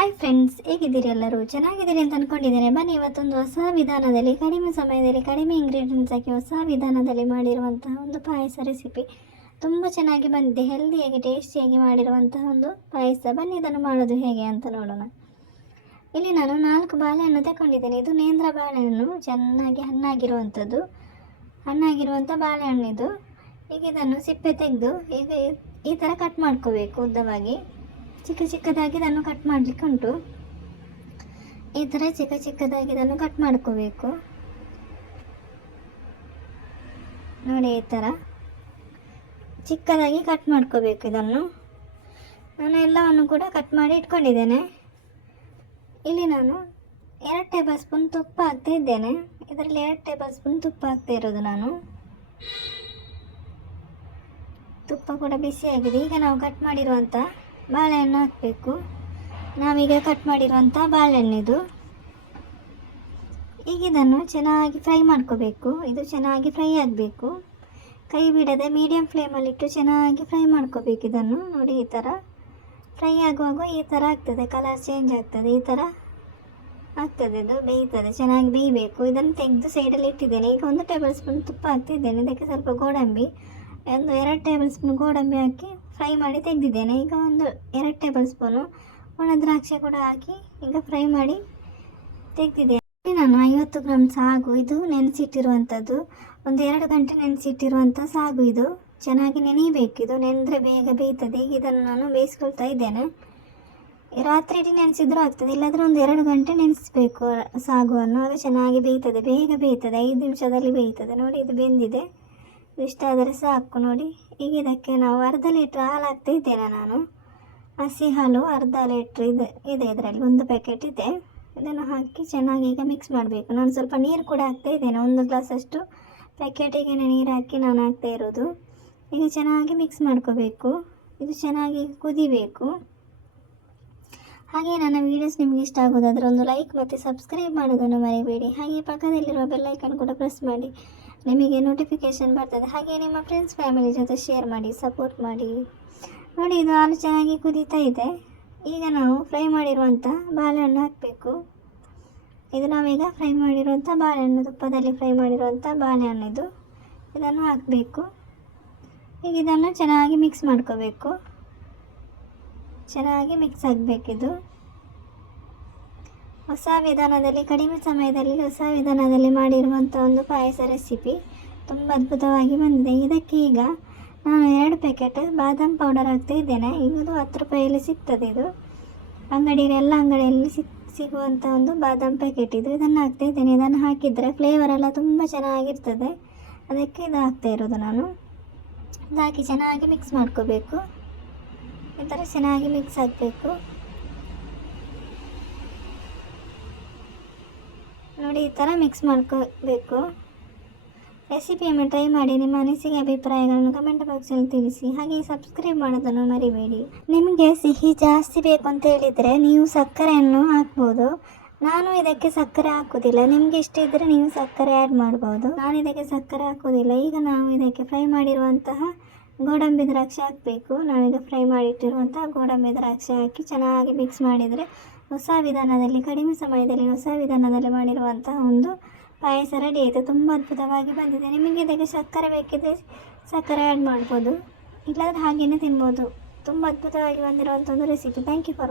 Hi friends ಹೇಗಿದ್ದೀರಿ ಎಲ್ಲರೂ? ಚೆನ್ನಾಗಿದ್ದೀರಿ ಅಂತ ಅಂದ್ಕೊಂಡಿದ್ದೇನೆ ಬನ್ನಿ, ಇವತ್ತೊಂದು ಹೊಸ ವಿಧಾನದಲ್ಲಿ, ಕಡಿಮೆ ಸಮಯದಲ್ಲಿ, ಕಡಿಮೆ ಇಂಗ್ರೀಡಿಯೆಂಟ್ಸ್ ಹಾಕಿ ಹೊಸ ವಿಧಾನದಲ್ಲಿ ಮಾಡಿರುವಂತಹ ಒಂದು ಪಾಯಸ ರೆಸಿಪಿ ತುಂಬ ಚೆನ್ನಾಗಿ ಬಂದಿದೆ. ಹೆಲ್ದಿಯಾಗಿ ಟೇಸ್ಟಿಯಾಗಿ ಮಾಡಿರುವಂತಹ ಒಂದು ಪಾಯಸ. ಬನ್ನಿ, ಇದನ್ನು ಮಾಡೋದು ಹೇಗೆ ಅಂತ ನೋಡೋಣ. ಇಲ್ಲಿ ನಾನು ನಾಲ್ಕು ಬಾಳೆಹಣ್ಣು ತಗೊಂಡಿದ್ದೇನೆ ಇದು ನೇಂದ್ರ ಬಾಳೆಹಣ್ಣು. ಚೆನ್ನಾಗಿ ಹಣ್ಣಾಗಿರುವಂಥದ್ದು. ಹಣ್ಣಾಗಿರುವಂಥ ಬಾಳೆಹಣ್ಣು ಇದು. ಈಗ ಇದನ್ನು ಸಿಪ್ಪೆ ತೆಗೆದು, ಈಗ ಈ ಥರ ಕಟ್ ಮಾಡ್ಕೋಬೇಕು ಉದ್ದವಾಗಿ. ಚಿಕ್ಕ ಚಿಕ್ಕದಾಗಿ ಇದನ್ನು ಕಟ್ ಮಾಡಲಿಕ್ಕೆ ಉಂಟು. ಈ ಥರ ಚಿಕ್ಕ ಚಿಕ್ಕದಾಗಿ ಇದನ್ನು ಕಟ್ ಮಾಡ್ಕೋಬೇಕು. ನೋಡಿ ಈ ಥರ. ಚಿಕ್ಕದಾಗಿ ಕಟ್ ಮಾಡ್ಕೋಬೇಕು ಇದನ್ನು. ನಾನು ಎಲ್ಲವನ್ನು ಕೂಡ ಕಟ್ ಮಾಡಿ ಇಟ್ಕೊಂಡಿದ್ದೇನೆ. ಇಲ್ಲಿ ನಾನು ಎರಡು ಟೇಬಲ್ ಸ್ಪೂನ್ ತುಪ್ಪ ಹಾಕ್ತಾ ಇದ್ದೇನೆ. ಇದರಲ್ಲಿ ಎರಡು ಟೇಬಲ್ ಸ್ಪೂನ್ ತುಪ್ಪ ಹಾಕ್ತಾ ಇರೋದು ನಾನು. ತುಪ್ಪ ಕೂಡ ಬಿಸಿಯಾಗಿದೆ. ಈಗ ನಾವು ಕಟ್ ಮಾಡಿರುವಂಥ ಬಾಳೆಹಣ್ಣು ಹಾಕಬೇಕು. ನಾವೀಗ ಕಟ್ ಮಾಡಿರುವಂಥ ಬಾಳೆಹಣ್ಣಿದು. ಈಗ ಇದನ್ನು ಚೆನ್ನಾಗಿ ಫ್ರೈ ಮಾಡ್ಕೋಬೇಕು. ಇದು ಚೆನ್ನಾಗಿ ಫ್ರೈ ಆಗಬೇಕು. ಕೈ ಬಿಡದೆ ಮೀಡಿಯಮ್ ಫ್ಲೇಮಲ್ಲಿಟ್ಟು ಚೆನ್ನಾಗಿ ಫ್ರೈ ಮಾಡ್ಕೋಬೇಕು ಇದನ್ನು. ನೋಡಿ, ಈ ಥರ ಫ್ರೈ ಆಗುವಾಗ ಈ ಥರ ಆಗ್ತದೆ. ಕಲರ್ ಚೇಂಜ್ ಆಗ್ತದೆ. ಈ ಥರ ಆಗ್ತದೆ. ಇದು ಬೇಯ್ತದೆ. ಚೆನ್ನಾಗಿ ಬೇಯಬೇಕು. ಇದನ್ನು ತೆಗೆದು ಸೈಡಲ್ಲಿ ಇಟ್ಟಿದ್ದೇನೆ. ಈಗ ಒಂದು ಟೇಬಲ್ ಸ್ಪೂನ್ ತುಪ್ಪ ಹಾಕ್ತಿದ್ದೇನೆ. ಇದಕ್ಕೆ ಸ್ವಲ್ಪ ಗೋಡಂಬಿ. ಒಂದು ಎರಡು ಟೇಬಲ್ ಸ್ಪೂನ್ ಗೋಡಂಬಿ ಹಾಕಿ ಫ್ರೈ ಮಾಡಿ ತೆಗೆದಿದ್ದೇನೆ. ಈಗ ಒಂದು ಎರಡು ಟೇಬಲ್ ಸ್ಪೂನು ಒಣ ದ್ರಾಕ್ಷಿ ಕೂಡ ಹಾಕಿ ಈಗ ಫ್ರೈ ಮಾಡಿ ತೆಗೆದಿದ್ದೇನೆ. ನಾನು ಐವತ್ತು ಗ್ರಾಮ್ ಸಾಗು. ಇದು ನೆನೆಸಿಟ್ಟಿರುವಂಥದ್ದು. ಒಂದು ಎರಡು ಗಂಟೆ ನೆನೆಸಿಟ್ಟಿರುವಂಥ ಸಾಗು ಇದು. ಚೆನ್ನಾಗಿ ನೆನೆಯಬೇಕಿದು ನೆನೆದ್ರೆ ಬೇಗ ಬೇಯ್ತದೆ. ಇದನ್ನು ನಾನು ಬೇಯಿಸ್ಕೊಳ್ತಾ ಇದ್ದೇನೆ. ರಾತ್ರಿ ಇಡೀ ನೆನೆಸಿದ್ರೂ ಆಗ್ತದೆ. ಇಲ್ಲಾದರೂ ಒಂದು ಎರಡು ಗಂಟೆ ನೆನೆಸ್ಬೇಕು ಸಾಗುವನ್ನು. ಅದು ಚೆನ್ನಾಗಿ ಬೇಯ್ತದೆ. ಬೇಗ ಬೇಯ್ತದೆ. ಐದು ನಿಮಿಷದಲ್ಲಿ ಬೇಯ್ತದೆ. ನೋಡಿ, ಇದು ಬೆಂದಿದೆ. ಇಷ್ಟಾದರೆ ಸಾಕು ನೋಡಿ. ಈಗ ಇದಕ್ಕೆ ನಾವು ಅರ್ಧ ಲೀಟ್ರ್ ಹಾಲು ಹಾಕ್ತಿದ್ದೇನೆ ನಾನು. ಹಸಿ ಹಾಲು ಅರ್ಧ ಲೀಟ್ರ್ ಇದೆ ಇದೆ ಇದರಲ್ಲಿ. ಒಂದು ಪ್ಯಾಕೆಟ್ ಇದೆ. ಇದನ್ನು ಹಾಕಿ ಚೆನ್ನಾಗಿ ಈಗ ಮಿಕ್ಸ್ ಮಾಡಬೇಕು. ನಾನು ಸ್ವಲ್ಪ ನೀರು ಕೂಡ ಹಾಕ್ತಾ ಇದ್ದೇನೆ. ಒಂದು ಗ್ಲಾಸಷ್ಟು ಪ್ಯಾಕೆಟಿಗೆ ನೀರು ಹಾಕಿ ನಾನು ಹಾಕ್ತಾ ಇರೋದು. ಈಗ ಚೆನ್ನಾಗಿ ಮಿಕ್ಸ್ ಮಾಡ್ಕೋಬೇಕು. ಇದು ಚೆನ್ನಾಗಿ ಕುದಿಬೇಕು. ಹಾಗೆ ನನ್ನ ವೀಡಿಯೋಸ್ ನಿಮಗೆ ಇಷ್ಟ ಆಗೋದಾದರೆ ಒಂದು ಲೈಕ್ ಮತ್ತು ಸಬ್ಸ್ಕ್ರೈಬ್ ಮಾಡೋದನ್ನು ಮರಿಬೇಡಿ. ಹಾಗೆ ಪಕ್ಕದಲ್ಲಿರುವ ಬೆಲ್ಲೈಕನ್ ಕೂಡ ಪ್ರೆಸ್ ಮಾಡಿ. ನಿಮಗೆ ನೋಟಿಫಿಕೇಷನ್ ಬರ್ತದೆ. ಹಾಗೆ ನಿಮ್ಮ ಫ್ರೆಂಡ್ಸ್ ಫ್ಯಾಮಿಲಿ ಜೊತೆ ಶೇರ್ ಮಾಡಿ ಸಪೋರ್ಟ್ ಮಾಡಿ. ನೋಡಿ, ಇದು ಹಾಲು ಚೆನ್ನಾಗಿ ಕುದೀತಾ ಇದೆ. ಈಗ ನಾವು ಫ್ರೈ ಮಾಡಿರುವಂಥ ಬಾಳೆಹಣ್ಣು ಹಾಕಬೇಕು. ಇದು ನಾವೀಗ ಫ್ರೈ ಮಾಡಿರುವಂಥ ಬಾಳೆಹಣ್ಣು ತುಪ್ಪದಲ್ಲಿ ಫ್ರೈ ಮಾಡಿರುವಂಥ ಬಾಳೆಹಣ್ಣು ಇದು, ಇದನ್ನು ಹಾಕಬೇಕು. ಈಗ ಇದನ್ನು ಚೆನ್ನಾಗಿ ಮಿಕ್ಸ್ ಮಾಡ್ಕೋಬೇಕು. ಚೆನ್ನಾಗಿ ಮಿಕ್ಸ್ ಆಗಬೇಕಿದು. ಹೊಸ ವಿಧಾನದಲ್ಲಿ, ಕಡಿಮೆ ಸಮಯದಲ್ಲಿ ಹೊಸ ವಿಧಾನದಲ್ಲಿ ಮಾಡಿರುವಂಥ ಒಂದು ಪಾಯಸ ರೆಸಿಪಿ ತುಂಬ ಅದ್ಭುತವಾಗಿ ಬಂದಿದೆ. ಇದಕ್ಕೆ ಈಗ ನಾನು ಎರಡು ಪ್ಯಾಕೆಟ್ ಬಾದಾಮ್ ಪೌಡರ್ ಹಾಕ್ತಾ ಇದ್ದೇನೆ. ಇದು ಹತ್ತು ರೂಪಾಯಲ್ಲಿ ಸಿಗ್ತದೆ ಇದು. ಅಂಗಡಿಯಲ್ಲಿ, ಎಲ್ಲ ಅಂಗಡಿಯಲ್ಲಿ ಸಿಕ್ ಸಿಗುವಂಥ ಒಂದು ಬಾದಾಮ್ ಪ್ಯಾಕೆಟ್ ಇದು. ಇದನ್ನು ಹಾಕ್ತಾ ಇದ್ದೇನೆ. ಇದನ್ನು ಹಾಕಿದರೆ ಫ್ಲೇವರ್ ಎಲ್ಲ ತುಂಬ ಚೆನ್ನಾಗಿರ್ತದೆ. ಅದಕ್ಕೆ ಇದು ಹಾಕ್ತಾ ಇರೋದು ನಾನು. ಇದು ಹಾಕಿ ಚೆನ್ನಾಗಿ ಮಿಕ್ಸ್ ಮಾಡ್ಕೋಬೇಕು. ಈ ಥರ ಚೆನ್ನಾಗಿ ಮಿಕ್ಸ್ ಆಗಬೇಕು. ನೋಡಿ ಈ ಥರ ಮಿಕ್ಸ್ ಮಾಡ್ಕೋಬೇಕು. ರೆಸಿಪಿಯನ್ನು ಟ್ರೈ ಮಾಡಿ ನಿಮ್ಮ ಅನಿಸಿಕೆ, ಅಭಿಪ್ರಾಯಗಳನ್ನು ಕಮೆಂಟ್ ಬಾಕ್ಸಲ್ಲಿ ತಿಳಿಸಿ. ಹಾಗೆ ಸಬ್ಸ್ಕ್ರೈಬ್ ಮಾಡೋದನ್ನು ಮರಿಬೇಡಿ. ನಿಮಗೆ ಸಿಹಿ ಜಾಸ್ತಿ ಬೇಕು ಅಂತ ಹೇಳಿದರೆ ನೀವು ಸಕ್ಕರೆಯನ್ನು ಹಾಕ್ಬೋದು. ನಾನು ಇದಕ್ಕೆ ಸಕ್ಕರೆ ಹಾಕೋದಿಲ್ಲ ನಿಮಗೆ ಇಷ್ಟ ಇದ್ದರೆ ನೀವು ಸಕ್ಕರೆ ಆ್ಯಡ್ ಮಾಡ್ಬೋದು. ನಾನು ಇದಕ್ಕೆ ಸಕ್ಕರೆ ಹಾಕೋದಿಲ್ಲ ಈಗ ನಾವು ಇದಕ್ಕೆ ಫ್ರೈ ಮಾಡಿರುವಂತಹ ಗೋಡಂಬಿ ದ್ರಾಕ್ಷಿ ಹಾಕಬೇಕು. ನಾವೀಗ ಫ್ರೈ ಮಾಡಿಟ್ಟಿರುವಂಥ ಗೋಡಂಬಿ ದ್ರಾಕ್ಷಿ ಹಾಕಿ ಚೆನ್ನಾಗಿ ಮಿಕ್ಸ್ ಮಾಡಿದರೆ ಹೊಸ ವಿಧಾನದಲ್ಲಿ, ಕಡಿಮೆ ಸಮಯದಲ್ಲಿ ಹೊಸ ವಿಧಾನದಲ್ಲಿ ಮಾಡಿರುವಂಥ ಒಂದು ಪಾಯಸ ರೆಡಿ ಆಯಿತು. ತುಂಬ ಅದ್ಭುತವಾಗಿ ಬಂದಿದೆ. ನಿಮಗೆ ಇದಕ್ಕೆ ಸಕ್ಕರೆ ಬೇಕಿದ್ರೆ ಸಕ್ಕರೆ ಆ್ಯಡ್ ಮಾಡ್ಬೋದು. ಇಲ್ಲಾಂದ್ರೆ ಹಾಗೆಯೇ ತಿನ್ಬೋದು. ತುಂಬ ಅದ್ಭುತವಾಗಿ ಬಂದಿರುವಂಥ ಒಂದು ರೆಸಿಪಿ ಥ್ಯಾಂಕ್ ಯು ಫಾರ್